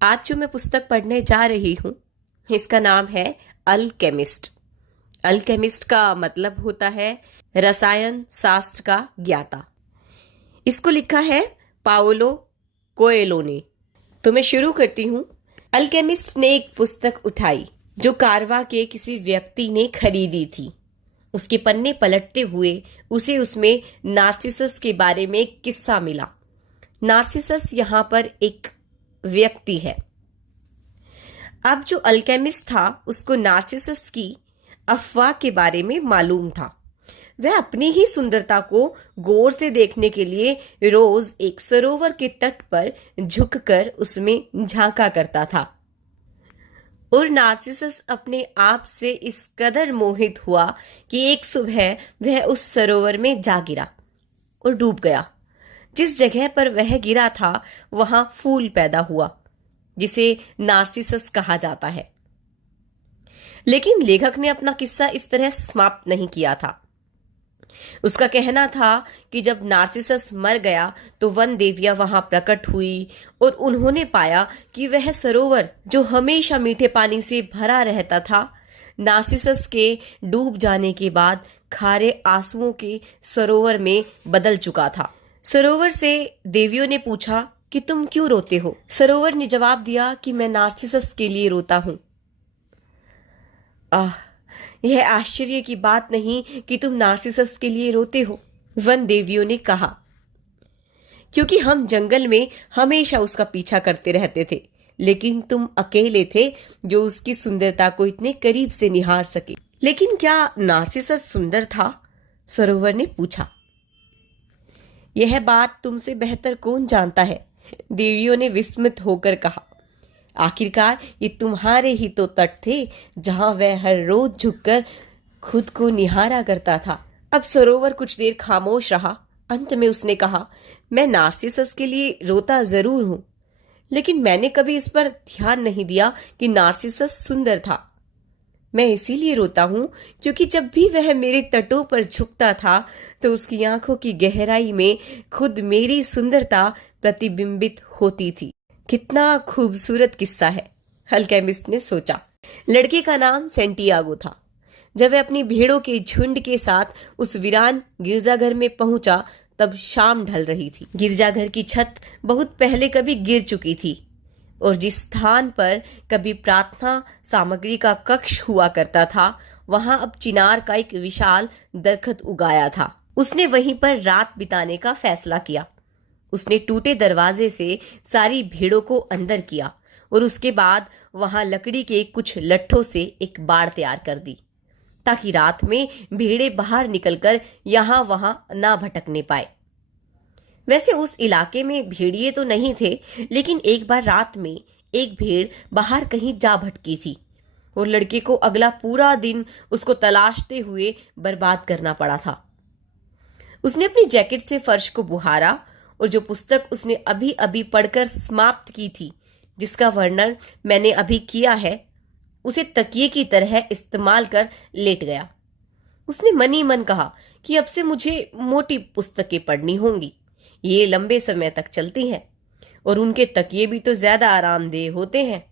आज जो मैं पुस्तक पढ़ने जा रही हूँ इसका नाम है अल्केमिस्ट। अल्केमिस्ट का मतलब होता है रसायन शास्त्र का ज्ञाता। इसको लिखा है पाओलो कोएलो ने। तो मैं शुरू करती हूँ। अल्केमिस्ट ने एक पुस्तक उठाई जो कारवा के किसी व्यक्ति ने खरीदी थी। उसके पन्ने पलटते हुए उसे उसमें नार्सिसस के बारे में एक किस्सा मिला। नार्सिसस यहाँ पर एक व्यक्ति है। अब जो अल्केमिस्ट था उसको नार्सिसस की अफवाह के बारे में मालूम था। वह अपनी ही सुंदरता को गौर से देखने के लिए रोज एक सरोवर के तट पर झुककर उसमें झांका करता था। और नार्सिसस अपने आप से इस कदर मोहित हुआ कि एक सुबह वह उस सरोवर में जा गिरा और डूब गया। जिस जगह पर वह गिरा था वहां फूल पैदा हुआ जिसे नार्सिसस कहा जाता है। लेकिन लेखक ने अपना किस्सा इस तरह समाप्त नहीं किया था। उसका कहना था कि जब नार्सिसस मर गया तो वन देवियां वहां प्रकट हुई और उन्होंने पाया कि वह सरोवर जो हमेशा मीठे पानी से भरा रहता था, नार्सिसस के डूब जाने के बाद खारे आंसुओं के सरोवर में बदल चुका था। सरोवर से देवियों ने पूछा कि तुम क्यों रोते हो? सरोवर ने जवाब दिया कि मैं नार्सिसस के लिए रोता हूं। यह आश्चर्य की बात नहीं कि तुम नार्सिसस के लिए रोते हो, वन देवियों ने कहा, क्योंकि हम जंगल में हमेशा उसका पीछा करते रहते थे, लेकिन तुम अकेले थे जो उसकी सुंदरता को इतने करीब से निहार सके। लेकिन क्या नार्सिसस सुंदर था? सरोवर ने पूछा। यह बात तुमसे बेहतर कौन जानता है? देवियों ने विस्मित होकर कहा। आखिरकार ये तुम्हारे ही तो तट थे जहां वह हर रोज झुककर खुद को निहारा करता था। अब सरोवर कुछ देर खामोश रहा। अंत में उसने कहा, मैं नार्सिसस के लिए रोता जरूर हूं, लेकिन मैंने कभी इस पर ध्यान नहीं दिया कि नार्सिसस सुंदर था। मैं इसीलिए रोता हूं क्योंकि जब भी वह मेरे तटों पर झुकता था तो उसकी आंखों की गहराई में खुद मेरी सुंदरता प्रतिबिंबित होती थी। कितना खूबसूरत किस्सा है, अल्केमिस्ट ने सोचा। लड़के का नाम सेंटियागो था। जब वह अपनी भेड़ों के झुंड के साथ उस वीरान गिरजाघर में पहुंचा तब शाम ढल रही थी। गिरजाघर की छत बहुत पहले कभी गिर चुकी थी और जिस स्थान पर कभी प्रार्थना सामग्री का कक्ष हुआ करता था वहां अब चिनार का एक विशाल दरखत उगाया था। उसने वहीं पर रात बिताने का फैसला किया। उसने टूटे दरवाजे से सारी भेड़ों को अंदर किया और उसके बाद वहां लकड़ी के कुछ लट्ठों से एक बाड़ तैयार कर दी ताकि रात में भेड़ें बाहर निकलकर यहां वहां ना भटकने पाए। वैसे उस इलाके में भेड़िए तो नहीं थे, लेकिन एक बार रात में एक भेड़ बाहर कहीं जा भटकी थी और लड़के को अगला पूरा दिन उसको तलाशते हुए बर्बाद करना पड़ा था। उसने अपनी जैकेट से फर्श को बुहारा और जो पुस्तक उसने अभी अभी पढ़कर समाप्त की थी, जिसका वर्णन मैंने अभी किया है, उसे तकिए की तरह इस्तेमाल कर लेट गया। उसने मन ही मन कहा कि अब से मुझे मोटी पुस्तकें पढ़नी होंगी। ये लंबे समय तक चलती हैं और उनके तकिए भी तो ज्यादा आरामदेह होते हैं।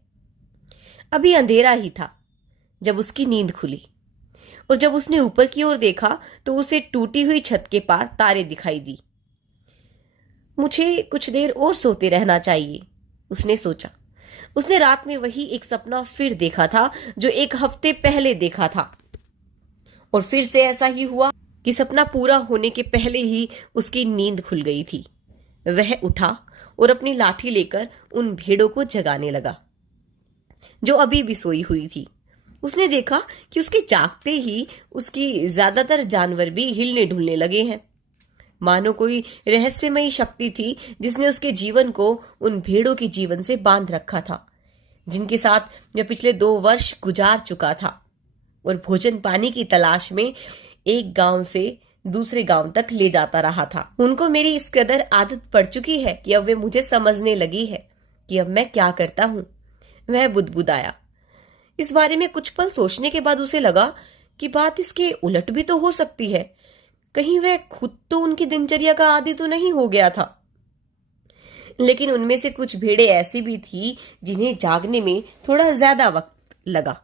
अभी अंधेरा ही था जब उसकी नींद खुली और जब उसने ऊपर की ओर देखा तो उसे टूटी हुई छत के पार तारे दिखाई दी। मुझे कुछ देर और सोते रहना चाहिए, उसने सोचा। उसने रात में वही एक सपना फिर देखा था जो एक हफ्ते पहले देखा था और फिर से ऐसा ही हुआ कि सपना पूरा होने के पहले ही उसकी नींद खुल गई थी। वह उठा और अपनी लाठी लेकर उन भेड़ों को जगाने लगा जो अभी भी सोई हुई थी। उसने देखा कि उसके जागते ही उसकी ज्यादातर जानवर भी हिलने ढुलने लगे हैं, मानो कोई रहस्यमयी शक्ति थी जिसने उसके जीवन को उन भेड़ों के जीवन से बांध रखा था, जिनके साथ वह पिछले 2 वर्ष गुजार चुका था और भोजन पानी की तलाश में एक गांव से दूसरे गांव तक ले जाता रहा था। उनको मेरी इस कदर आदत पड़ चुकी है कि अब वे मुझे समझने लगी है कि अब मैं क्या करता हूं, वह बुदबुदाया। इस बारे में कुछ पल सोचने के बाद उसे लगा कि बात इसके उलट भी तो हो सकती है। कहीं वह खुद तो उनकी दिनचर्या का आदी तो नहीं हो गया था। लेकिन उनमें से कुछ भेड़ें ऐसी भी थी जिन्हें जागने में थोड़ा ज्यादा वक्त लगा।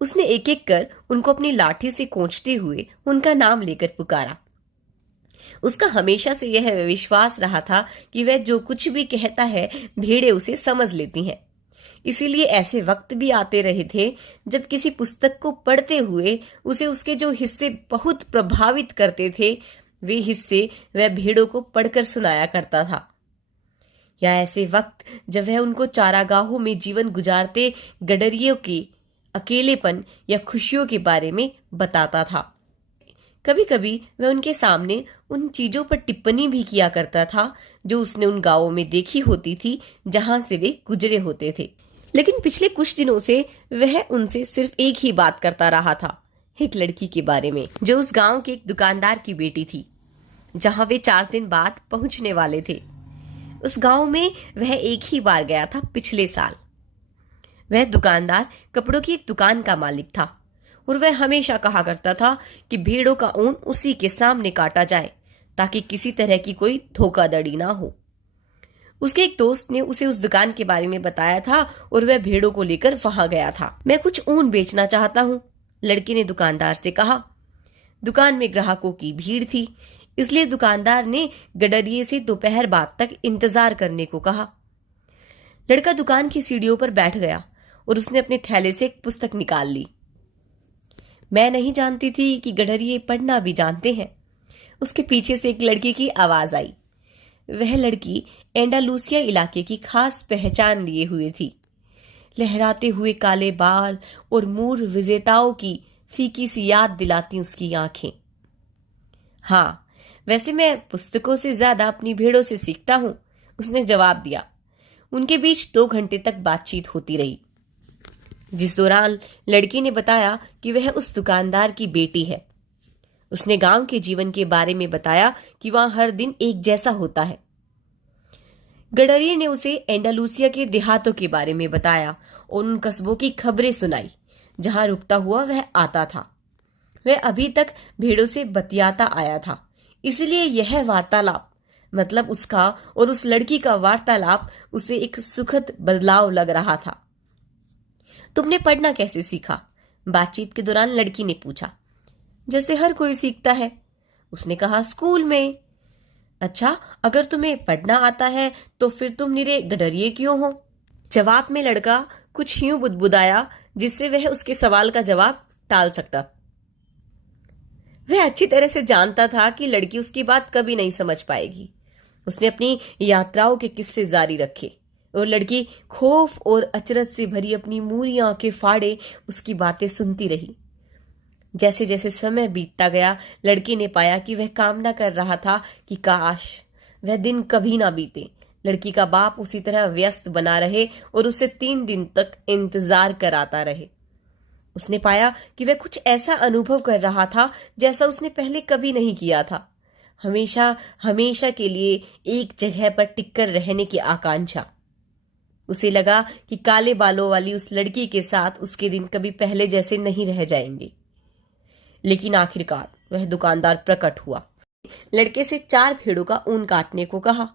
उसने एक एक कर उनको अपनी लाठी से कोंचते हुए उनका नाम लेकर पुकारा। उसका हमेशा से यह विश्वास रहा था कि वह जो कुछ भी कहता है भेड़ें उसे समझ लेती हैं। इसीलिए ऐसे वक्त भी आते रहे थे जब किसी पुस्तक को पढ़ते हुए उसे उसके जो हिस्से बहुत प्रभावित करते थे वे हिस्से वह भेड़ों को पढ़कर सुनाया करता था, या ऐसे वक्त जब वह उनको चारागाहों में जीवन गुजारते गडरियों के अकेलेपन या खुशियों के बारे में बताता था। कभी कभी वह उनके सामने उन चीजों पर टिप्पणी भी किया करता था जो उसने उन गांवों में देखी होती थी जहां से वे गुजरे होते थे। लेकिन पिछले कुछ दिनों से वह उनसे सिर्फ एक ही बात करता रहा था, एक लड़की के बारे में जो उस गांव के एक दुकानदार की बेटी थी जहां वे 4 दिन बाद पहुंचने वाले थे। उस गांव में वह एक ही बार गया था पिछले साल। वह दुकानदार कपड़ों की एक दुकान का मालिक था और वह हमेशा कहा करता था कि भेड़ों का ऊन उसी के सामने काटा जाए ताकि किसी तरह की कोई धोखाधड़ी ना हो। उसके एक दोस्त ने उसे उस दुकान के बारे में बताया था और वह भेड़ों को लेकर वहां गया था। मैं कुछ ऊन बेचना चाहता हूँ, लड़की ने दुकानदार से कहा। दुकान में ग्राहकों की भीड़ थी, इसलिए दुकानदार ने गडरिये से दोपहर बाद तक इंतजार करने को कहा। लड़का दुकान की सीढ़ियों पर बैठ गया और उसने अपने थैले से एक पुस्तक निकाल ली। मैं नहीं जानती थी कि गडरिये पढ़ना भी जानते हैं, उसके पीछे से एक लड़की की आवाज आई। वह लड़की एंडालूसिया इलाके की खास पहचान लिए हुए थी। लहराते हुए काले बाल और मूर विजेताओं की फीकी सी याद दिलाती उसकी आंखें। हाँ, वैसे मैं पुस्तकों से ज्यादा अपनी भेड़ों से सीखता हूं, उसने जवाब दिया। उनके बीच 2 घंटे तक बातचीत होती रही, जिस दौरान लड़की ने बताया कि वह उस दुकानदार की बेटी है। उसने गांव के जीवन के बारे में बताया कि वहां हर दिन एक जैसा होता है। गडरिये ने उसे एंडालूसिया के देहातों के बारे में बताया और उन कस्बों की खबरें सुनाई जहां रुकता हुआ वह आता था। वह अभी तक भेड़ों से बतियाता आया था, इसलिए यह वार्तालाप, मतलब उसका और उस लड़की का वार्तालाप, उसे एक सुखद बदलाव लग रहा था। तुमने पढ़ना कैसे सीखा? बातचीत के दौरान लड़की ने पूछा। जैसे हर कोई सीखता है, उसने कहा, स्कूल में। अच्छा, अगर तुम्हें पढ़ना आता है तो फिर तुम निरे गडरिये क्यों हो? जवाब में लड़का कुछ यूं बुदबुदाया जिससे वह उसके सवाल का जवाब टाल सकता। वह अच्छी तरह से जानता था कि लड़की उसकी बात कभी नहीं समझ पाएगी। उसने अपनी यात्राओं के किस्से जारी रखे और लड़की खौफ और अचरज से भरी अपनी मूरी आंखें फाड़े उसकी बातें सुनती रही। जैसे जैसे समय बीतता गया, लड़की ने पाया कि वह कामना कर रहा था कि काश वह दिन कभी ना बीते। लड़की का बाप उसी तरह व्यस्त बना रहे और उसे 3 दिन तक इंतजार कराता रहे। उसने पाया कि वह कुछ ऐसा अनुभव कर रहा था जैसा उसने पहले कभी नहीं किया था। हमेशा हमेशा के लिए एक जगह पर टिककर रहने की आकांक्षा। उसे लगा कि काले बालों वाली उस लड़की के साथ उसके दिन कभी पहले जैसे नहीं रह जाएंगे। लेकिन आखिरकार वह दुकानदार प्रकट हुआ। लड़के से 4 भेड़ों का ऊन काटने को कहा।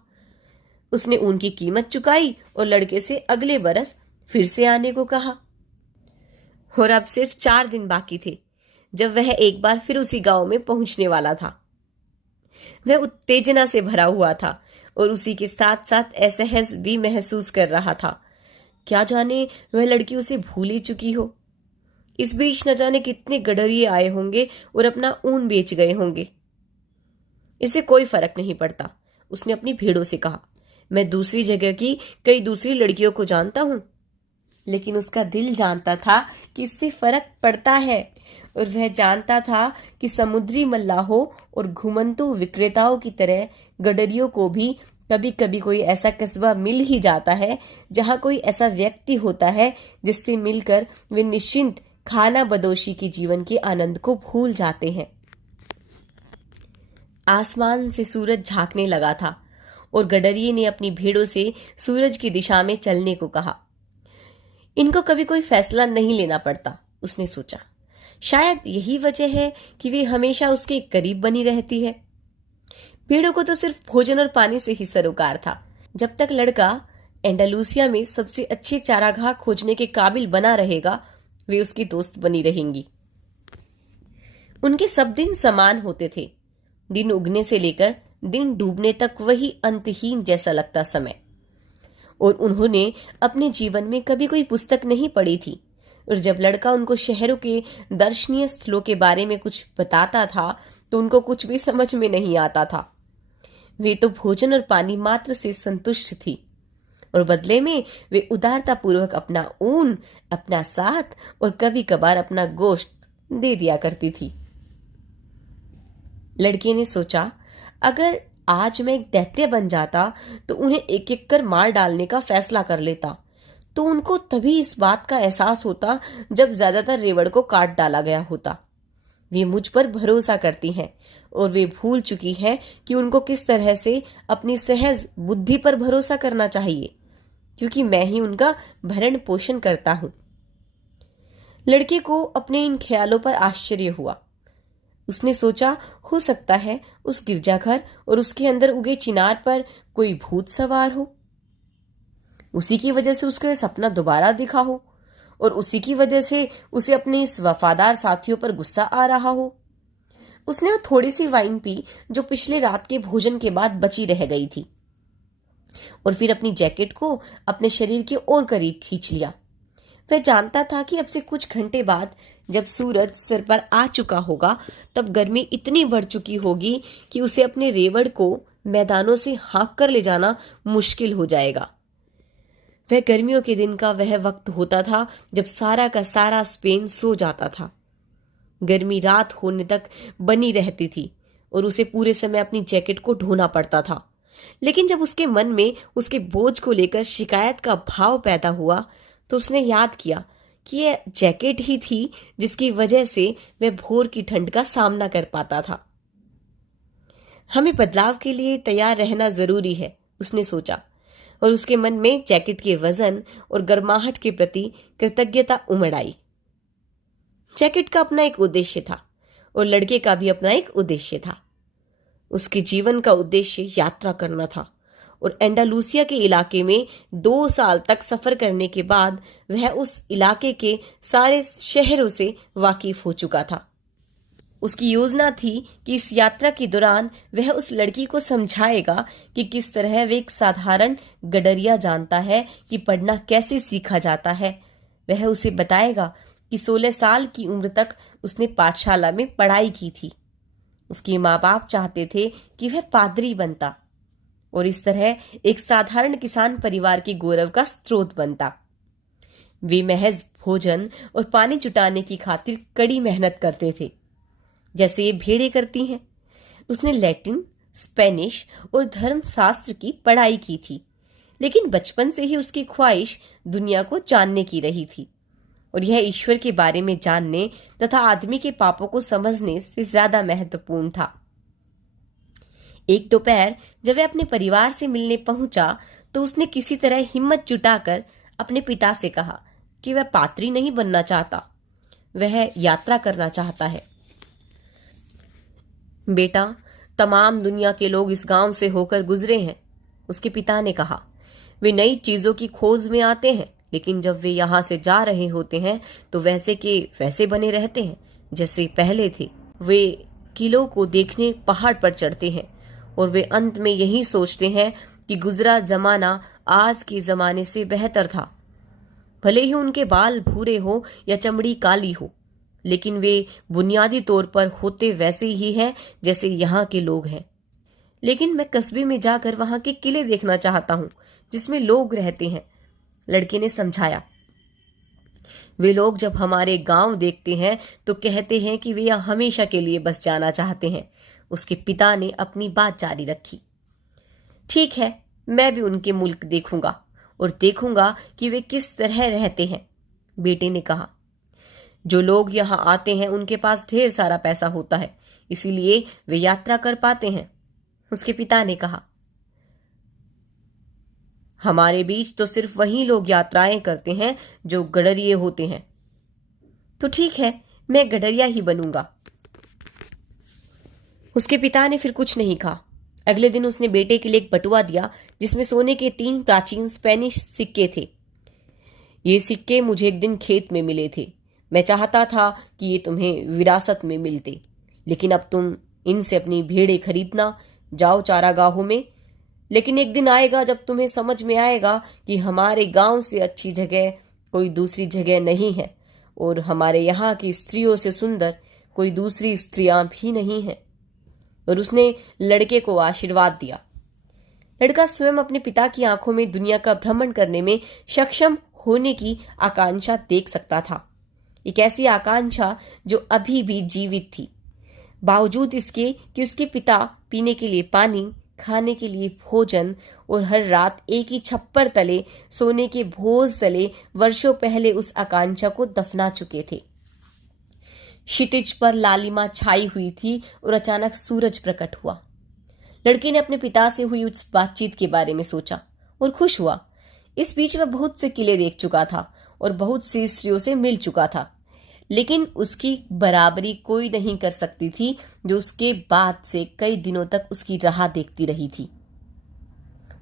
उसने ऊन की कीमत चुकाई और लड़के से अगले बरस फिर से आने को कहा। और अब सिर्फ 4 दिन बाकी थे जब वह एक बार फिर उसी गांव में पहुंचने वाला था। वह उत्तेजना से भरा हुआ था और उसी के साथ साथ असहज भी महसूस कर रहा था। क्या जाने वह लड़की उसे भूल ही चुकी हो। इस बीच न जाने कितने गडरिये आए होंगे और अपना ऊन बेच गए होंगे। इसे कोई फर्क नहीं पड़ता, उसने अपनी भेड़ों से कहा। मैं दूसरी जगह की कई दूसरी लड़कियों को जानता हूं, लेकिन उसका दिल जानता था कि इससे फर्क पड़ता है। और वह जानता था कि समुद्री मल्लाहों और घुमंतू विक्रेताओं की तरह गडरियों को भी कभी कभी कोई ऐसा कस्बा मिल ही जाता है जहां कोई ऐसा व्यक्ति होता है जिससे मिलकर वे निश्चिंत खाना बदोशी के जीवन के आनंद को भूल जाते हैं। आसमान से सूरज झांकने लगा था और गडरिये ने अपनी भेड़ों से सूरज की दिशा में चलने को कहा। इनको कभी कोई फैसला नहीं लेना पड़ता, उसने सोचा। शायद यही वजह है कि वे हमेशा उसके करीब बनी रहती है। भेड़ों को तो सिर्फ भोजन और पानी से ही सरोकार था। जब तक लड़का एंडालूसिया में सबसे अच्छे चारागाह खोजने के काबिल बना रहेगा, वे उसकी दोस्त बनी रहेंगी। उनके सब दिन समान होते थे, दिन उगने से लेकर दिन डूबने तक वही अंतहीन जैसा लगता समय। और उन्होंने अपने जीवन में कभी कोई पुस्तक नहीं पढ़ी थी, और जब लड़का उनको शहरों के दर्शनीय स्थलों के बारे में कुछ बताता था तो उनको कुछ भी समझ में नहीं आता था। वे तो भोजन और पानी मात्र से संतुष्ट थी, और बदले में वे उदारता पूर्वक अपना ऊन, अपना साथ और कभी कभार अपना गोश्त दे दिया करती थी। लड़की ने सोचा, अगर आज मैं एक दैत्य बन जाता तो उन्हें एक एक कर मार डालने का फैसला कर लेता, तो उनको तभी इस बात का एहसास होता जब ज्यादातर रेवड़ को काट डाला गया होता। वे मुझ पर भरोसा करती हैं और वे भूल चुकी हैं कि उनको किस तरह से अपनी सहज बुद्धि पर भरोसा करना चाहिए, क्योंकि मैं ही उनका भरण पोषण करता हूं। लड़के को अपने इन ख्यालों पर आश्चर्य हुआ। उसने सोचा, हो सकता है उस गिरजाघर और उसके अंदर उगे चिनार पर कोई भूत सवार हो। उसी की वजह से उसको यह सपना दोबारा दिखा हो, और उसी की वजह से उसे अपने इस वफादार साथियों पर गुस्सा आ रहा हो। उसने वो थोड़ी सी वाइन पी जो पिछले रात के भोजन के बाद बची रह गई थी, और फिर अपनी जैकेट को अपने शरीर के और करीब खींच लिया। वह जानता था कि अब से कुछ घंटे बाद जब सूरज सिर पर आ चुका होगा, तब गर्मी इतनी बढ़ चुकी होगी कि उसे अपने रेवड़ को मैदानों से हाँक कर ले जाना मुश्किल हो जाएगा। वह गर्मियों के दिन का वह वक्त होता था जब सारा का सारा स्पेन सो जाता था। गर्मी रात होने तक बनी रहती थी और उसे पूरे समय अपनी जैकेट को ढोना पड़ता था। लेकिन जब उसके मन में उसके बोझ को लेकर शिकायत का भाव पैदा हुआ, तो उसने याद किया कि यह जैकेट ही थी जिसकी वजह से वह भोर की ठंड का सामना कर पाता था। हमें बदलाव के लिए तैयार रहना जरूरी है, उसने सोचा, और उसके मन में जैकेट के वजन और गर्माहट के प्रति कृतज्ञता उमड़ आई। जैकेट का अपना एक उद्देश्य था और लड़के का भी अपना एक उद्देश्य था। उसके जीवन का उद्देश्य यात्रा करना था, और एंडालूसिया के इलाके में 2 साल तक सफर करने के बाद वह उस इलाके के सारे शहरों से वाकिफ हो चुका था। उसकी योजना थी कि इस यात्रा के दौरान वह उस लड़की को समझाएगा कि किस तरह वह एक साधारण गडरिया जानता है कि पढ़ना कैसे सीखा जाता है। वह उसे बताएगा कि 16 साल की उम्र तक उसने पाठशाला में पढ़ाई की थी। उसके माँ बाप चाहते थे कि वह पादरी बनता और इस तरह एक साधारण किसान परिवार के गौरव का स्रोत बनता। वे महज भोजन और पानी जुटाने की खातिर कड़ी मेहनत करते थे, जैसे ये भेड़ें करती हैं। उसने लैटिन, स्पेनिश और धर्मशास्त्र की पढ़ाई की थी, लेकिन बचपन से ही उसकी ख्वाहिश दुनिया को जानने की रही थी, और यह ईश्वर के बारे में जानने तथा आदमी के पापों को समझने से ज्यादा महत्वपूर्ण था। एक दोपहर जब वह अपने परिवार से मिलने पहुंचा, तो उसने किसी तरह हिम्मत जुटाकर अपने पिता से कहा कि वह पात्री नहीं बनना चाहता, वह यात्रा करना चाहता है। बेटा, तमाम दुनिया के लोग इस गांव से होकर गुजरे हैं, उसके पिता ने कहा। वे नई चीजों की खोज में आते हैं, लेकिन जब वे यहां से जा रहे होते हैं तो वैसे के वैसे बने रहते हैं जैसे पहले थे। वे किलों को देखने पहाड़ पर चढ़ते हैं और वे अंत में यही सोचते हैं कि गुजरा जमाना आज के जमाने से बेहतर था। भले ही उनके बाल भूरे हो या चमड़ी काली हो, लेकिन वे बुनियादी तौर पर होते वैसे ही हैं जैसे यहाँ के लोग हैं। लेकिन मैं कस्बे में जाकर वहां के किले देखना चाहता हूँ जिसमें लोग रहते हैं, लड़के ने समझाया। वे लोग जब हमारे गांव देखते हैं तो कहते हैं कि वे यहाँ हमेशा के लिए बस जाना चाहते हैं। उसके पिता ने अपनी बात जारी रखी। ठीक है, मैं भी उनके मुल्क देखूंगा और देखूंगा कि वे किस तरह रहते हैं, बेटे ने कहा। जो लोग यहाँ आते हैं उनके पास ढेर सारा पैसा होता है, इसीलिए वे यात्रा कर पाते हैं, उसके पिता ने कहा। हमारे बीच तो सिर्फ वही लोग यात्राएं करते हैं जो गडरिये होते हैं। तो ठीक है, मैं गडरिया ही बनूंगा। उसके पिता ने फिर कुछ नहीं कहा अगले दिन उसने बेटे के लिए एक बटुआ दिया जिसमें सोने के 3 प्राचीन स्पेनिश सिक्के थे। ये सिक्के मुझे एक दिन खेत में मिले थे। मैं चाहता था कि ये तुम्हें विरासत में मिलते, लेकिन अब तुम इनसे अपनी भेड़ें खरीदना जाओ चारागाहों में। लेकिन एक दिन आएगा जब तुम्हें समझ में आएगा कि हमारे गांव से अच्छी जगह कोई दूसरी जगह नहीं है और हमारे यहाँ की स्त्रियों से सुंदर कोई दूसरी स्त्रियां भी नहीं हैं। और उसने लड़के को आशीर्वाद दिया। लड़का स्वयं अपने पिता की आंखों में दुनिया का भ्रमण करने में सक्षम होने की आकांक्षा देख सकता था, एक ऐसी आकांक्षा जो अभी भी जीवित थी, बावजूद इसके कि उसके पिता पीने के लिए पानी, खाने के लिए भोजन और हर रात एक ही छप्पर तले सोने के भोज तले वर्षों पहले उस आकांक्षा को दफना चुके थे। क्षितिज पर लालिमा छाई हुई थी और अचानक सूरज प्रकट हुआ। लड़के ने अपने पिता से हुई उस बातचीत के बारे में सोचा और खुश हुआ। इस बीच वह बहुत से किले देख चुका था और बहुत सी स्त्रियों से मिल चुका था, लेकिन उसकी बराबरी कोई नहीं कर सकती थी जो उसके बाद से कई दिनों तक उसकी राह देखती रही थी।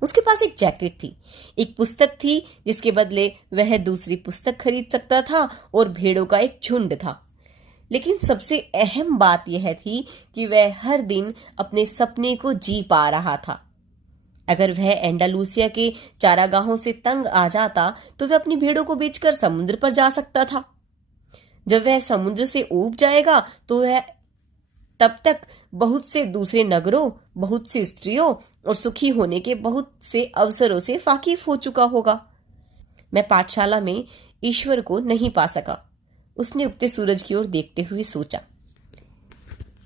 उसके पास एक जैकेट थी, एक पुस्तक थी जिसके बदले वह दूसरी पुस्तक खरीद सकता था और भेड़ों का एक झुंड था। लेकिन सबसे अहम बात यह थी कि वह हर दिन अपने सपने को जी पा रहा था। अगर वह एंडालूसिया के चारागाहों से तंग आ जाता तो वह अपनी भेड़ों को बेचकर समुद्र पर जा सकता था। जब वह समुद्र से ऊब जाएगा तो वह तब तक बहुत से दूसरे नगरों, बहुत सी स्त्रियों और सुखी होने के बहुत से अवसरों से वाकिफ हो चुका होगा। मैं पाठशाला में ईश्वर को नहीं पा सका, उसने उगते सूरज की ओर देखते हुए सोचा।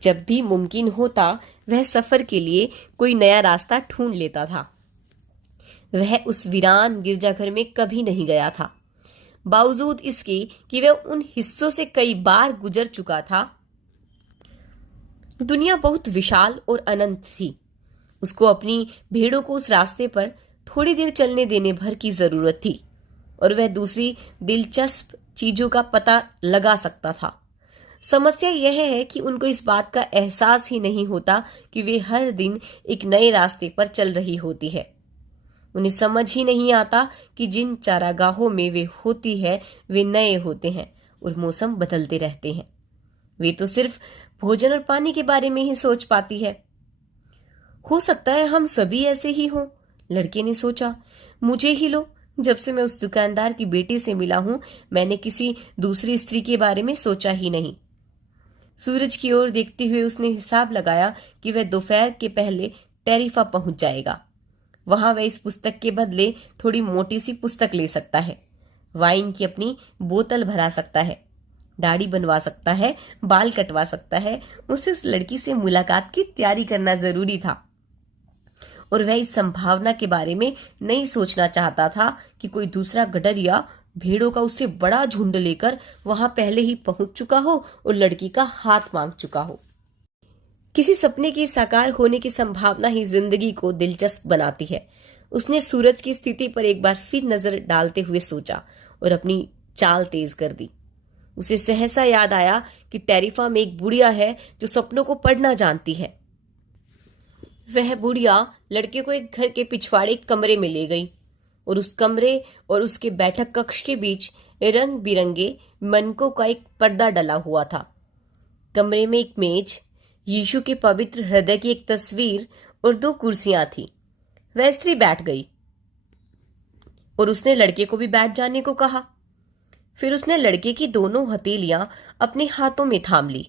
जब भी मुमकिन होता वह सफर के लिए कोई नया रास्ता ढूंढ लेता था। वह उस वीरान गिरजाघर में कभी नहीं गया था, बावजूद इसके कि वह उन हिस्सों से कई बार गुजर चुका था। दुनिया बहुत विशाल और अनंत थी। उसको अपनी भेड़ों को उस रास्ते पर थोड़ी देर चलने देने भर की जरूरत थी और वह दूसरी दिलचस्प चीजों का पता लगा सकता था। समस्या यह है कि उनको इस बात का एहसास ही नहीं होता कि वे हर दिन एक नए रास्ते पर चल रही होती है। उन्हें समझ ही नहीं आता कि जिन चारागाहों में वे होती है वे नए होते हैं और मौसम बदलते रहते हैं। वे तो सिर्फ भोजन और पानी के बारे में ही सोच पाती है। हो सकता है हम सभी ऐसे ही हों, लड़के ने सोचा। मुझे ही लो, जब से मैं उस दुकानदार की बेटी से मिला हूं मैंने किसी दूसरी स्त्री के बारे में सोचा ही नहीं। सूरज की ओर देखते हुए उसने हिसाब लगाया कि वह दोपहर के पहले टेरिफा पहुंच जाएगा। वहां वह इस पुस्तक के बदले थोड़ी मोटी सी पुस्तक ले सकता है, वाइन की अपनी बोतल भरा सकता है, दाढ़ी बनवा सकता है, बाल कटवा सकता है। उसे उस लड़की से मुलाकात की तैयारी करना जरूरी था और वह इस संभावना के बारे में नहीं सोचना चाहता था कि कोई दूसरा गडरिया भेड़ों का उससे बड़ा झुंड लेकर वहां पहले ही पहुंच चुका हो और लड़की का हाथ मांग चुका हो। किसी सपने के साकार होने की संभावना ही जिंदगी को दिलचस्प बनाती है। उसने सूरज की स्थिति पर एक बार फिर नजर डालते हुए सोचा और अपनी चाल तेज कर दी। उसे सहसा याद आया कि टेरिफा में एक बुढ़िया है जो सपनों को पढ़ना जानती है। वह बुढ़िया लड़के को एक घर के पिछवाड़े कमरे में ले गई और उस कमरे और उसके बैठक कक्ष के बीच रंग बिरंगे मनकों का एक पर्दा डला हुआ था। कमरे में एक मेज, यीशु के पवित्र हृदय की एक तस्वीर और 2 कुर्सियां थी। वह स्त्री बैठ गई और उसने लड़के को भी बैठ जाने को कहा। फिर उसने लड़के की दोनों हथेलियां अपने हाथों में थाम ली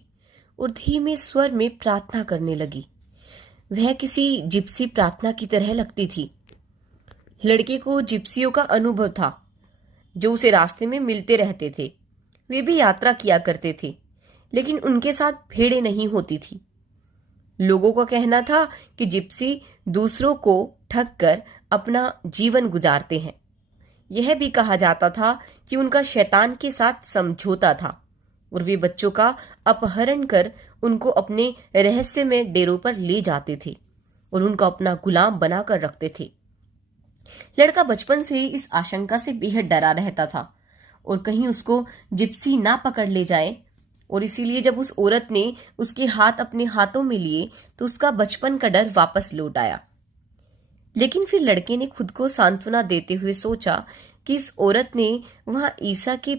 और धीमे स्वर में प्रार्थना करने लगी। वह किसी जिप्सी प्रार्थना की तरह लगती थी। लड़के को जिप्सियों का अनुभव था जो उसे रास्ते में मिलते रहते थे। वे भी यात्रा किया करते थे, लेकिन उनके साथ भेड़ें नहीं होती थी। लोगों का कहना था कि जिप्सी दूसरों को ठग कर अपना जीवन गुजारते हैं। यह भी कहा जाता था कि उनका शैतान के साथ समझौता था और वे बच्चों का अपहरण कर उनको अपने रहस्यमय डेरों पर ले जाते थे और उनको अपना गुलाम बनाकर रखते थे। लड़का बचपन से ही इस आशंका से बेहद डरा रहता था और कहीं उसको जिप्सी ना पकड़ ले जाए और इसीलिए जब उस औरत ने उसके हाथ अपने हाथों में लिए तो उसका बचपन का डर वापस लौट आया। लेकिन फिर लड़के ने खुद को सांत्वना देते हुए सोचा कि इस औरत ने वहां ईसा के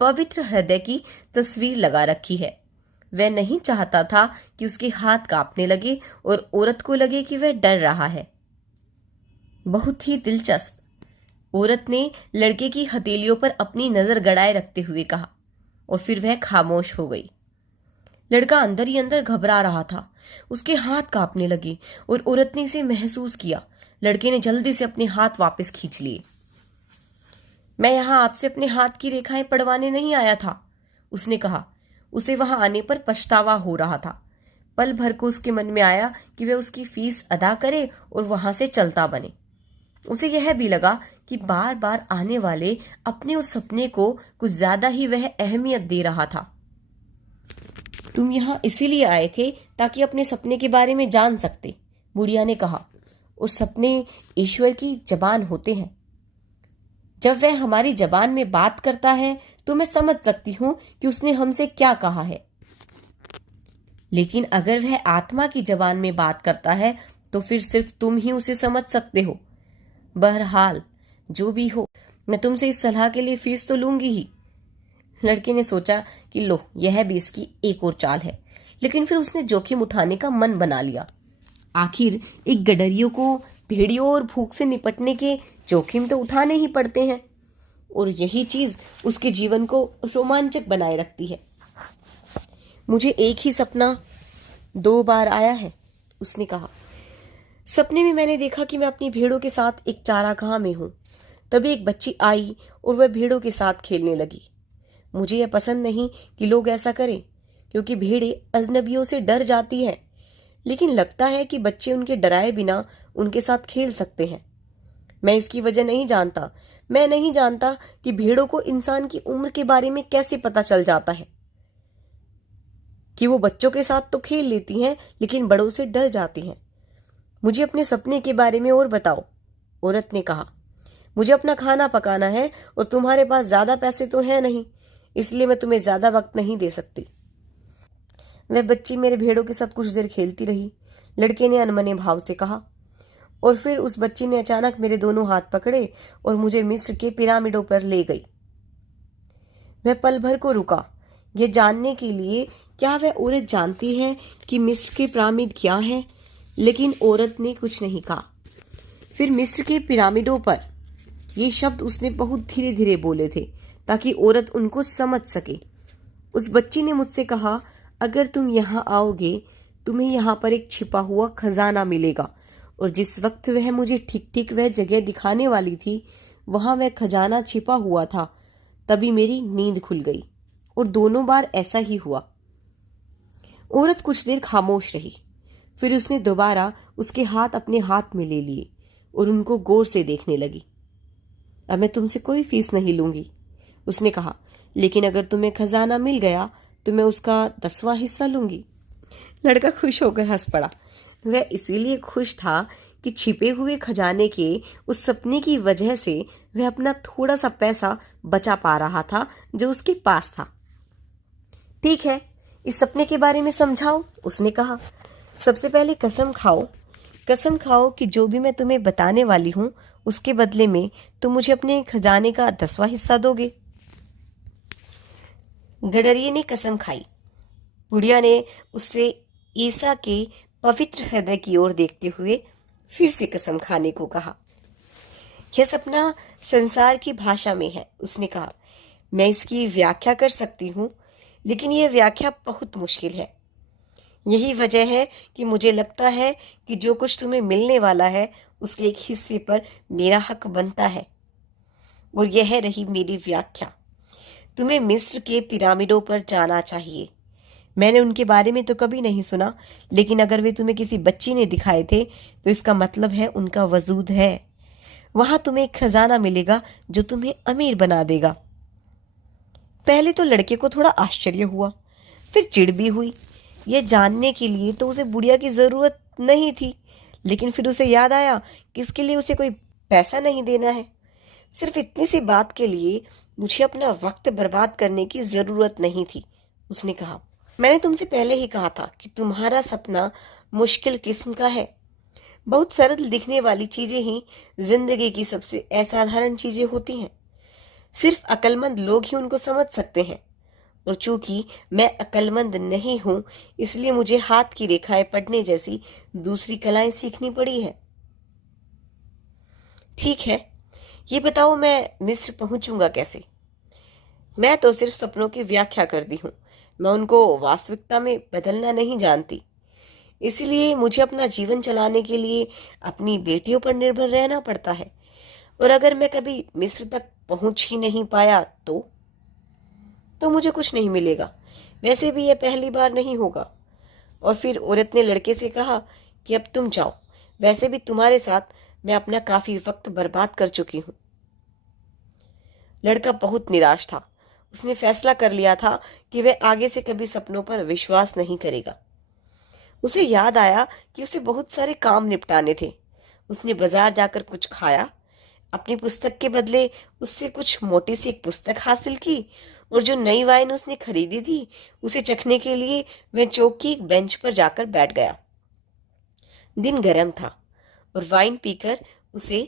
पवित्र हृदय की तस्वीर लगा रखी है। वह नहीं चाहता था कि उसके हाथ कांपने लगे और औरत को लगे कि वह डर रहा है। बहुत ही दिलचस्प। औरत ने लड़के की हथेलियों पर अपनी नजर गड़ाए रखते हुए कहा और फिर वह खामोश हो गई। लड़का अंदर ही अंदर घबरा रहा था। उसके हाथ कांपने लगे और औरत ने इसे महसूस किया। लड़के ने जल्दी से अपने हाथ वापस खींच लिए। मैं यहां आपसे अपने हाथ की रेखाएं पढ़वाने नहीं आया था, उसने कहा। उसे वहां आने पर पछतावा हो रहा था। पल भर को उसके मन में आया कि वह उसकी फीस अदा करे और वहां से चलता बने। उसे यह भी लगा कि बार बार आने वाले अपने उस सपने को कुछ ज्यादा ही वह अहमियत दे रहा था। तुम यहां इसीलिए आए थे ताकि अपने सपने के बारे में जान सकते, बुढ़िया ने कहा। और सपने ईश्वर की जबान होते हैं। जब वह हमारी जबान में बात करता है तो मैं समझ सकती हूं कि उसने हमसे क्या कहा है। लेकिन अगर वह आत्मा की जबान में बात करता है तो फिर सिर्फ तुम ही उसे समझ सकते हो। बहरहाल जो भी हो, मैं तुमसे इस सलाह के लिए फीस तो लूंगी ही। लड़के ने सोचा कि लो, यह भी इसकी एक और चाल है। लेकिन फिर उसने जोखिम उठाने का मन बना लिया। आखिर एक गडरियों को भेड़ियों और भूख से निपटने के जोखिम तो उठाने ही पड़ते हैं, और यही चीज उसके जीवन को रोमांचक बनाए रखती है। मुझे एक ही सपना 2 बार आया है, उसने कहा। सपने में मैंने देखा कि मैं अपनी भेड़ों के साथ एक चारागाह में हूं। तभी एक बच्ची आई और वह भेड़ों के साथ खेलने लगी। मुझे यह पसंद नहीं कि लोग ऐसा करें, क्योंकि भेड़ें अजनबियों से डर जाती हैं। लेकिन लगता है कि बच्चे उनके डराए बिना उनके साथ खेल सकते हैं। मैं इसकी वजह नहीं जानता। मैं नहीं जानता कि भेड़ों को इंसान की उम्र के बारे में कैसे पता चल जाता है, कि वो बच्चों के साथ तो खेल लेती हैं लेकिन बड़ों से डर जाती हैं। मुझे अपने सपने के बारे में और बताओ, औरत ने कहा। मुझे अपना खाना पकाना है और तुम्हारे पास ज्यादा पैसे तो हैं नहीं, इसलिए मैं तुम्हें ज्यादा वक्त नहीं दे सकती। वह बच्ची मेरे भेड़ों के साथ कुछ देर खेलती रही, लड़के ने अनमने भाव से कहा। और फिर उस बच्ची ने अचानक मेरे दोनों हाथ पकड़े और मुझे मिस्र के पिरामिडों पर ले गई। वह पल भर को रुका, यह जानने के लिए क्या वह औरत जानती है कि मिस्र के पिरामिड क्या है, लेकिन औरत ने कुछ नहीं कहा। फिर मिस्र के पिरामिडों पर ये शब्द उसने बहुत धीरे धीरे बोले थे ताकि औरत उनको समझ सके। उस बच्ची ने मुझसे कहा, अगर तुम यहाँ आओगे तुम्हें यहाँ पर एक छिपा हुआ खजाना मिलेगा। और जिस वक्त वह मुझे ठीक ठीक वह जगह दिखाने वाली थी, वहां वह खजाना छिपा हुआ था। तभी मेरी नींद खुल गई और दोनों बार ऐसा ही हुआ। औरत कुछ देर खामोश रही। फिर उसने दोबारा उसके हाथ अपने हाथ में ले लिए और उनको गौर से देखने लगी। अब मैं तुमसे कोई फीस नहीं लूंगी, उसने कहा, लेकिन अगर तुम्हें खजाना मिल गया तो मैं उसका 10वां हिस्सा लूंगी। लड़का खुश होकर हंस पड़ा। वह इसीलिए खुश था कि छिपे हुए खजाने के उस सपने की वजह से वह अपना थोड़ा सा पैसा बचा पा रहा था जो उसके पास था। ठीक है, इस सपने के बारे में समझाओ, उसने कहा। सबसे पहले कसम खाओ कि जो भी मैं तुम्हें बताने वाली हूं उसके बदले में तुम मुझे अपने खजाने का 10वां हिस्सा दोगे। गडरिये ने कसम खाई। बुढ़िया ने उससे ईसा के पवित्र हृदय की ओर देखते हुए फिर से कसम खाने को कहा। यह सपना संसार की भाषा में है, उसने कहा। मैं इसकी व्याख्या कर सकती हूँ, लेकिन यह व्याख्या बहुत मुश्किल है। यही वजह है कि मुझे लगता है कि जो कुछ तुम्हें मिलने वाला है उसके एक हिस्से पर मेरा हक बनता है। और यह रही मेरी व्याख्या। तुम्हें मिस्र के पिरामिडों पर जाना चाहिए। मैंने उनके बारे में तो कभी नहीं सुना, लेकिन अगर वे तुम्हें किसी बच्ची ने दिखाए थे तो इसका मतलब है उनका वजूद है। वहां तुम्हें एक खजाना मिलेगा जो तुम्हें अमीर बना देगा। पहले तो लड़के को थोड़ा आश्चर्य हुआ, फिर चिढ़ भी हुई। यह जानने के लिए तो उसे बुढ़िया की जरूरत नहीं थी, लेकिन फिर उसे याद आया कि इसके लिए उसे कोई पैसा नहीं देना है। सिर्फ इतनी सी बात के लिए मुझे अपना वक्त बर्बाद करने की जरूरत नहीं थी, उसने कहा, मैंने तुमसे पहले ही कहा था कि तुम्हारा सपना मुश्किल किस्म का है। बहुत सरल दिखने वाली चीजें ही जिंदगी की सबसे असाधारण चीजें होती हैं। सिर्फ अक्लमंद लोग ही उनको समझ सकते हैं। और चूंकि मैं अक्लमंद नहीं हूं, इसलिए मुझे हाथ की रेखाएं पढ़ने जैसी दूसरी कलाएं सीखनी पड़ी है। ठीक है, ये बताओ मैं मिस्र पहुंचूंगा कैसे? मैं तो सिर्फ सपनों की व्याख्या करती हूँ, मैं उनको वास्तविकता में बदलना नहीं जानती। इसलिए मुझे अपना जीवन चलाने के लिए अपनी बेटियों पर निर्भर रहना पड़ता है। और अगर मैं कभी मिस्र तक पहुंच ही नहीं पाया तो मुझे कुछ नहीं मिलेगा। वैसे भी यह पहली बार नहीं होगा। और फिर औरत ने लड़के से कहा कि अब तुम जाओ, वैसे भी तुम्हारे साथ मैं अपना काफी वक्त बर्बाद कर चुकी हूं। लड़का बहुत निराश था। उसने फैसला कर लिया था कि वह आगे से कभी सपनों पर विश्वास नहीं करेगा। उसे याद आया कि उसे बहुत सारे काम निपटाने थे। उसने बाजार जाकर कुछ खाया, अपनी पुस्तक के बदले उससे कुछ मोटी सी एक पुस्तक हासिल की, और जो नई वाइन उसने खरीदी थी उसे चखने के लिए वह चौक की एक बेंच पर जाकर बैठ गया। दिन गर्म था और वाइन पीकर उसे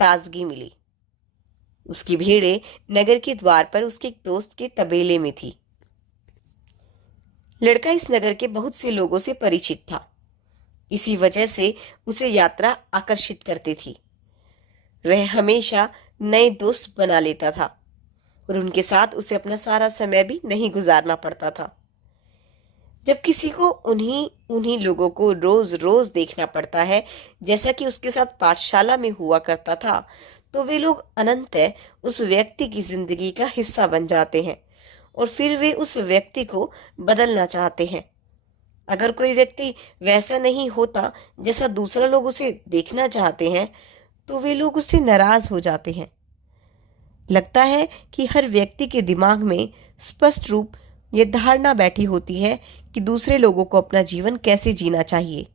ताजगी मिली। उसकी भेड़ें नगर के द्वार पर उसके एक दोस्त के तबेले में थी। लड़का इस नगर के बहुत से लोगों से परिचित था। इसी वजह से उसे यात्रा आकर्षित करती थी। वह हमेशा नए दोस्त बना लेता था और उनके साथ उसे अपना सारा समय भी नहीं गुजारना पड़ता था। जब किसी को उन्हीं उन्हीं लोगों को रोज रोज देखना पड़ता है, जैसा कि उसके साथ पाठशाला में हुआ करता था, तो वे लोग अनंतः उस व्यक्ति की जिंदगी का हिस्सा बन जाते हैं और फिर वे उस व्यक्ति को बदलना चाहते हैं। अगर कोई व्यक्ति वैसा नहीं होता जैसा दूसरा लोग उसे देखना चाहते हैं, तो वे लोग उससे नाराज हो जाते हैं। लगता है कि हर व्यक्ति के दिमाग में स्पष्ट रूप यह धारणा बैठी होती है कि दूसरे लोगों को अपना जीवन कैसे जीना चाहिए,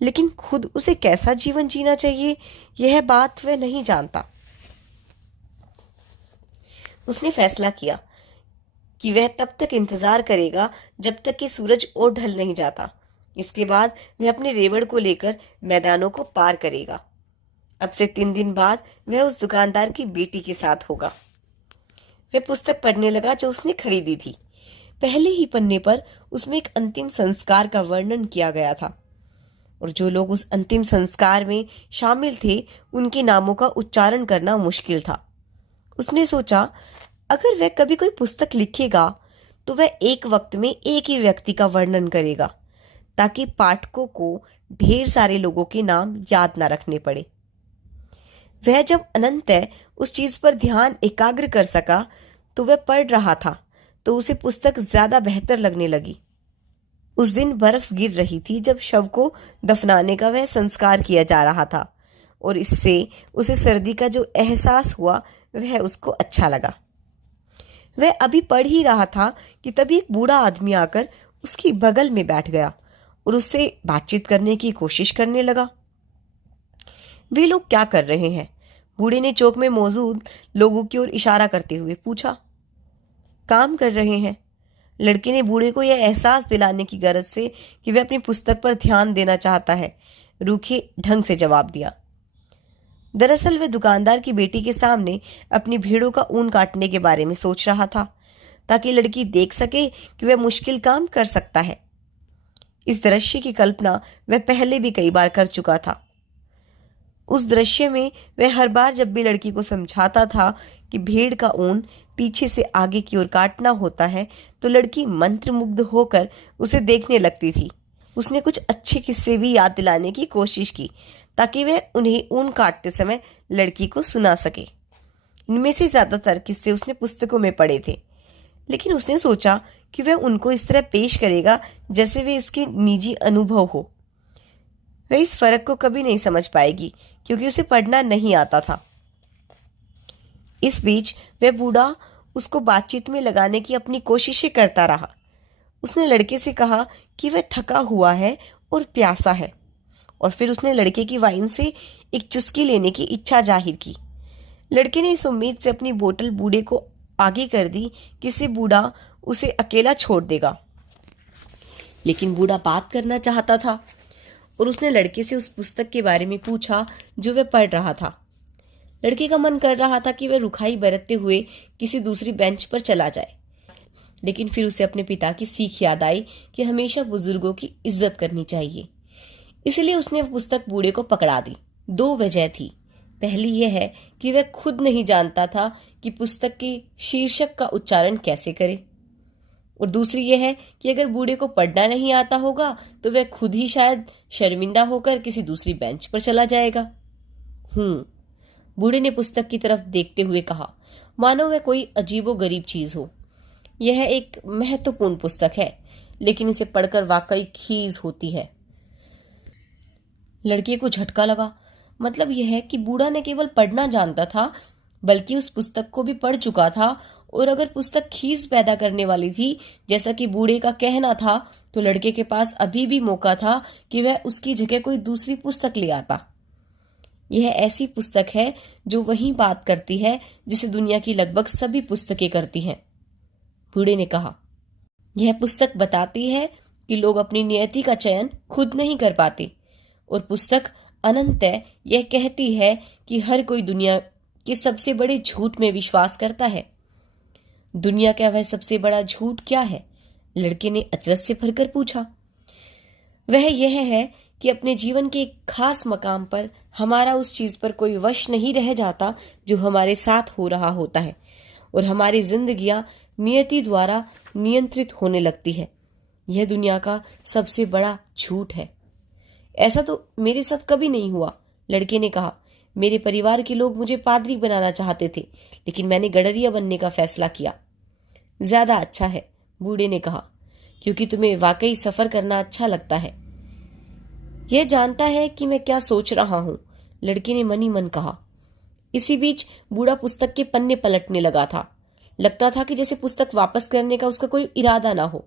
लेकिन खुद उसे कैसा जीवन जीना चाहिए यह बात वह नहीं जानता। उसने फैसला किया कि वह तब तक इंतजार करेगा जब तक कि सूरज और ढल नहीं जाता। इसके बाद वह अपने रेवड़ को लेकर मैदानों को पार करेगा। अब से 3 दिन बाद वह उस दुकानदार की बेटी के साथ होगा। वह पुस्तक पढ़ने लगा जो उसने खरीदी थी। पहले ही पन्ने पर उसमें एक अंतिम संस्कार का वर्णन किया गया था और जो लोग उस अंतिम संस्कार में शामिल थे उनके नामों का उच्चारण करना मुश्किल था। उसने सोचा, अगर वह कभी कोई पुस्तक लिखेगा तो वह एक वक्त में एक ही व्यक्ति का वर्णन करेगा, ताकि पाठकों को ढेर सारे लोगों के नाम याद ना रखने पड़े। वह जब अनंतः उस चीज पर ध्यान एकाग्र कर सका तो वह पढ़ रहा था, तो उसे पुस्तक ज्यादा बेहतर लगने लगी। उस दिन बर्फ गिर रही थी जब शव को दफनाने का वह संस्कार किया जा रहा था और इससे उसे सर्दी का जो एहसास हुआ वह उसको अच्छा लगा। वह अभी पढ़ ही रहा था कि तभी एक बूढ़ा आदमी आकर उसकी बगल में बैठ गया और उससे बातचीत करने की कोशिश करने लगा। वे लोग क्या कर रहे हैं? बूढ़े ने चौक में मौजूद लोगों की ओर इशारा करते हुए पूछा। काम कर रहे हैं। लड़के ने बूढ़े को यह एहसास दिलाने की गरज से कि वह अपनी पुस्तक पर ध्यान देना चाहता है, रूखे ढंग से जवाब दिया। दरअसल वह दुकानदार की बेटी के सामने अपनी भेड़ों का ऊन काटने के बारे में सोच रहा था, ताकि लड़की देख सके कि वह मुश्किल काम कर सकता है। इस दृश्य की कल्पना वह पहले भी कई बार कर चुका था। उस दृश्य में वह हर बार जब भी लड़की को समझाता था कि भेड़ का ऊन पीछे से आगे की ओर काटना होता है, तो लड़की मंत्रमुग्ध होकर उसे देखने लगती थी। उसने कुछ अच्छे किस्से भी याद दिलाने की कोशिश की ताकि वह उन्हें ऊन काटते समय लड़की को सुना सके। इनमें से ज्यादातर किस्से उसने पुस्तकों में पढ़े थे, लेकिन उसने सोचा कि वह उनको इस तरह पेश करेगा जैसे वे इसके निजी अनुभव हो। वह इस फर्क को कभी नहीं समझ पाएगी क्योंकि उसे पढ़ना नहीं आता था। इस बीच वह बूढ़ा उसको बातचीत में लगाने की अपनी कोशिशें करता रहा। उसने लड़के से कहा कि वह थका हुआ है और प्यासा है, और फिर उसने लड़के की वाइन से एक चुस्की लेने की इच्छा जाहिर की। लड़के ने इस उम्मीद से अपनी बोतल बूढ़े को आगे कर दी कि से बूढ़ा उसे अकेला छोड़ देगा। लेकिन बूढ़ा बात करना चाहता था और उसने लड़के से उस पुस्तक के बारे में पूछा जो वह पढ़ रहा था। लड़के का मन कर रहा था कि वह रुखाई बरतते हुए किसी दूसरी बेंच पर चला जाए, लेकिन फिर उसे अपने पिता की सीख याद आई कि हमेशा बुजुर्गों की इज्जत करनी चाहिए। इसलिए उसने वह पुस्तक बूढ़े को पकड़ा दी। 2 वजह थी। पहली यह है कि वह खुद नहीं जानता था कि पुस्तक के शीर्षक का उच्चारण कैसे करे, और दूसरी यह है कि अगर बूढ़े को पढ़ना नहीं आता होगा तो वह खुद ही शायद शर्मिंदा होकर किसी दूसरी बेंच पर चला जाएगा। बूढ़े ने पुस्तक की तरफ देखते हुए कहा, मानो वह कोई अजीबोगरीब चीज हो। यह एक महत्वपूर्ण पुस्तक है, लेकिन इसे पढ़कर वाकई खीज होती है। लड़के को झटका लगा। मतलब यह है कि बूढ़ा न केवल पढ़ना जानता था, बल्कि उस पुस्तक को भी पढ़ चुका था। और अगर पुस्तक खीज पैदा करने वाली थी, जैसा कि बूढ़े का कहना था, तो लड़के के पास अभी भी मौका था कि वह उसकी जगह कोई दूसरी पुस्तक ले आता। यह ऐसी पुस्तक है जो वही बात करती है जिसे दुनिया की लगभग सभी पुस्तकें करती हैं। बूढ़े ने कहा, यह पुस्तक बताती है कि लोग अपनी नियति का चयन खुद नहीं कर पाते, और पुस्तक अनंतः यह कहती है कि हर कोई दुनिया के सबसे बड़े झूठ में विश्वास करता है। दुनिया का वह सबसे बड़ा झूठ क्या है? लड़के ने अचरज से भरकर पूछा। वह यह है कि अपने जीवन के एक खास मकाम पर हमारा उस चीज पर कोई वश नहीं रह जाता जो हमारे साथ हो रहा होता है, और हमारी जिंदगियां नियति द्वारा नियंत्रित होने लगती है। यह दुनिया का सबसे बड़ा झूठ है। ऐसा तो मेरे साथ कभी नहीं हुआ, लड़के ने कहा। मेरे परिवार के लोग मुझे पादरी बनाना चाहते थे, लेकिन मैंने गडरिया बनने का फैसला किया। ज्यादा अच्छा है, बूढ़े ने कहा, क्योंकि तुम्हें वाकई सफर करना अच्छा लगता है। यह जानता है कि मैं क्या सोच रहा हूं, लड़के ने मनी मन कहा। इसी बीच बूढ़ा पुस्तक के पन्ने पलटने लगा था। लगता था कि जैसे पुस्तक वापस करने का उसका कोई इरादा ना हो।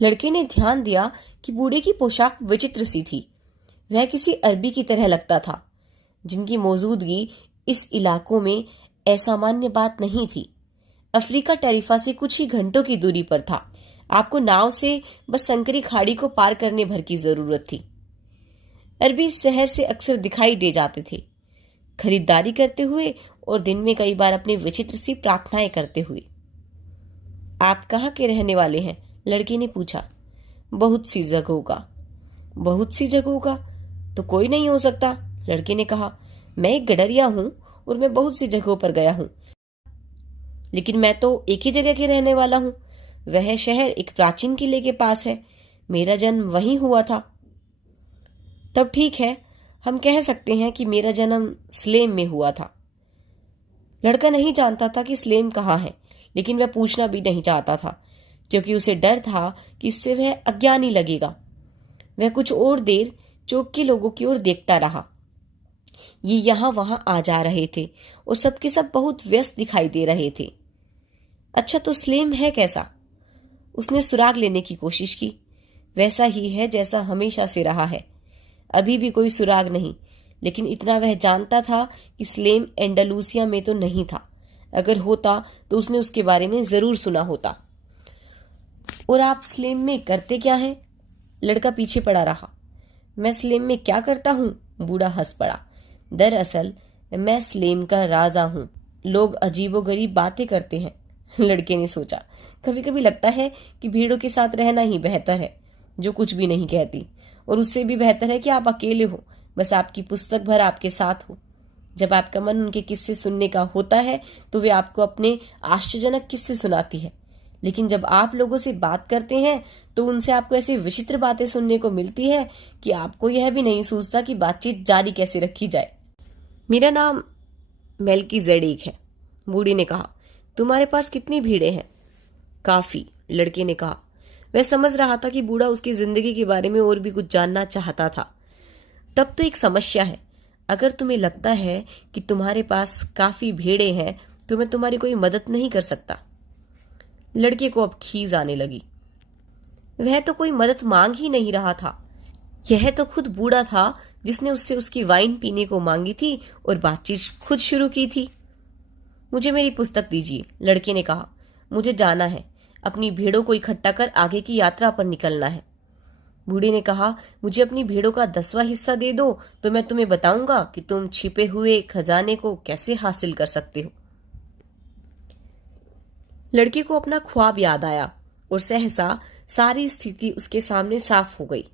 लड़के ने ध्यान दिया कि बूढ़े की पोशाक विचित्र सी थी। वह किसी अरबी की तरह लगता था, जिनकी मौजूदगी इस इलाकों में असामान्य बात नहीं थी। अफ्रीका टेरिफा से कुछ ही घंटों की दूरी पर था। आपको नाव से बस संकरी खाड़ी को पार करने भर की जरूरत थी। अरबी शहर से अक्सर दिखाई दे जाते थे, खरीदारी करते हुए और दिन में कई बार अपनी विचित्र सी प्रार्थनाएं करते हुए। आप कहाँ के रहने वाले हैं? लड़के ने पूछा। बहुत सी जगहों का। बहुत सी जगहों का तो कोई नहीं हो सकता, लड़के ने कहा। मैं एक गडरिया हूं और मैं बहुत सी जगहों पर गया हूं, लेकिन मैं तो एक ही जगह के रहने वाला हूं। वह शहर एक प्राचीन किले के पास है। मेरा जन्म वहीं हुआ था। तब ठीक है, हम कह सकते हैं कि मेरा जन्म स्लेम में हुआ था। लड़का नहीं जानता था कि स्लेम कहाँ है, लेकिन वह पूछना भी नहीं चाहता था, क्योंकि उसे डर था कि इससे वह अज्ञानी लगेगा। वह कुछ और देर चौक के लोगों की ओर देखता रहा। ये यहाँ वहां आ जा रहे थे और सबके सब बहुत व्यस्त दिखाई दे रहे थे। अच्छा, तो स्लेम है कैसा? उसने सुराग लेने की कोशिश की। वैसा ही है जैसा हमेशा से रहा है। अभी भी कोई सुराग नहीं, लेकिन इतना वह जानता था कि स्लेम एंडालूसिया में तो नहीं था। अगर होता तो उसने उसके बारे में जरूर सुना होता। और आप स्लेम में करते क्या हैं? लड़का पीछे पड़ा रहा। मैं स्लेम में क्या करता हूं? बूढ़ा हंस पड़ा। दरअसल मैं स्लेम का राजा हूं। लोग अजीबोगरीब बातें करते हैं, लड़के ने सोचा। कभी कभी लगता है कि भीड़ों के साथ रहना ही बेहतर है, जो कुछ भी नहीं कहती, और उससे भी बेहतर है कि आप अकेले हो, बस आपकी पुस्तक भर आपके साथ हो। जब आपका मन उनके किस्से सुनने का होता है तो वे आपको अपने आश्चर्यजनक किस्से सुनाती है, लेकिन जब आप लोगों से बात करते हैं तो उनसे आपको ऐसी विचित्र बातें सुनने को मिलती है कि आपको यह भी नहीं सूझता कि बातचीत जारी कैसे रखी जाए। मेरा नाम मेल्कीजेडेक है, बूढ़ी ने कहा। तुम्हारे पास कितनी भीड़ें हैं? काफी, लड़के ने कहा। वह समझ रहा था कि बूढ़ा उसकी जिंदगी के बारे में और भी कुछ जानना चाहता था। तब तो एक समस्या है। अगर तुम्हें लगता है कि तुम्हारे पास काफी भेड़ें हैं तो मैं तुम्हारी कोई मदद नहीं कर सकता। लड़के को अब खीज आने लगी। वह तो कोई मदद मांग ही नहीं रहा था। यह तो खुद बूढ़ा था जिसने उससे उसकी वाइन पीने को मांगी थी और बातचीत खुद शुरू की थी। मुझे मेरी पुस्तक दीजिए, लड़के ने कहा। मुझे जाना है, अपनी भेड़ों को इकट्ठा कर आगे की यात्रा पर निकलना है। बूढ़े ने कहा, मुझे अपनी भेड़ों का 10वां हिस्सा दे दो तो मैं तुम्हें बताऊंगा कि तुम छिपे हुए खजाने को कैसे हासिल कर सकते हो। लड़के को अपना ख्वाब याद आया और सहसा सारी स्थिति उसके सामने साफ हो गई।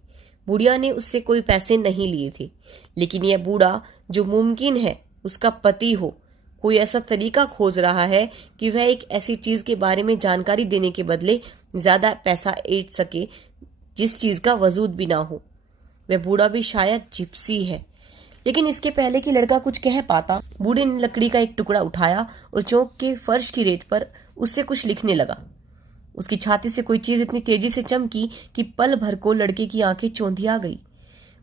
बुढ़िया ने उससे कोई पैसे नहीं लिए थे, लेकिन यह बूढ़ा, जो मुमकिन है उसका पति हो, कोई ऐसा तरीका खोज रहा है कि वह एक ऐसी चीज के बारे में जानकारी देने के बदले ज्यादा पैसा ऐंठ सके जिस चीज का वजूद भी ना हो। वह बूढ़ा भी शायद जिप्सी है। लेकिन इसके पहले कि लड़का कुछ कह पाता, बूढ़े ने लकड़ी का एक टुकड़ा उठाया और चौक के फर्श की रेत पर उससे कुछ लिखने लगा। उसकी छाती से कोई चीज इतनी तेजी से चमकी कि पल भर को लड़के की आंखें चौंधिया गई।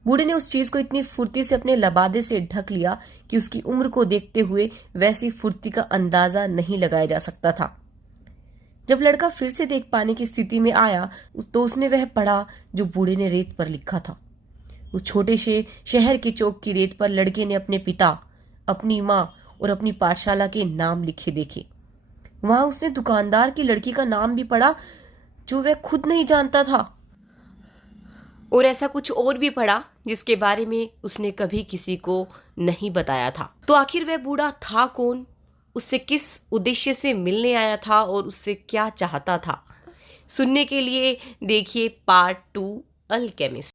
बूढ़े ने उस चीज को इतनी फुर्ती से अपने लबादे से ढक लिया कि उसकी उम्र को देखते हुए वैसी फुर्ती का अंदाजा नहीं लगाया जा सकता था। जब लड़का फिर से देख पाने की स्थिति में आया तो उसने वह पढ़ा जो बूढ़े ने रेत पर लिखा था। उस छोटे से शहर के चौक की रेत पर लड़के ने अपने पिता, अपनी माँ और अपनी पाठशाला के नाम लिखे देखे। वहां उसने दुकानदार की लड़की का नाम भी पढ़ा जो वह खुद नहीं जानता था, और ऐसा कुछ और भी पढ़ा जिसके बारे में उसने कभी किसी को नहीं बताया था। तो आखिर वह बूढ़ा था कौन, उससे किस उद्देश्य से मिलने आया था और उससे क्या चाहता था? सुनने के लिए देखिए पार्ट 2 अल्केमिस्ट।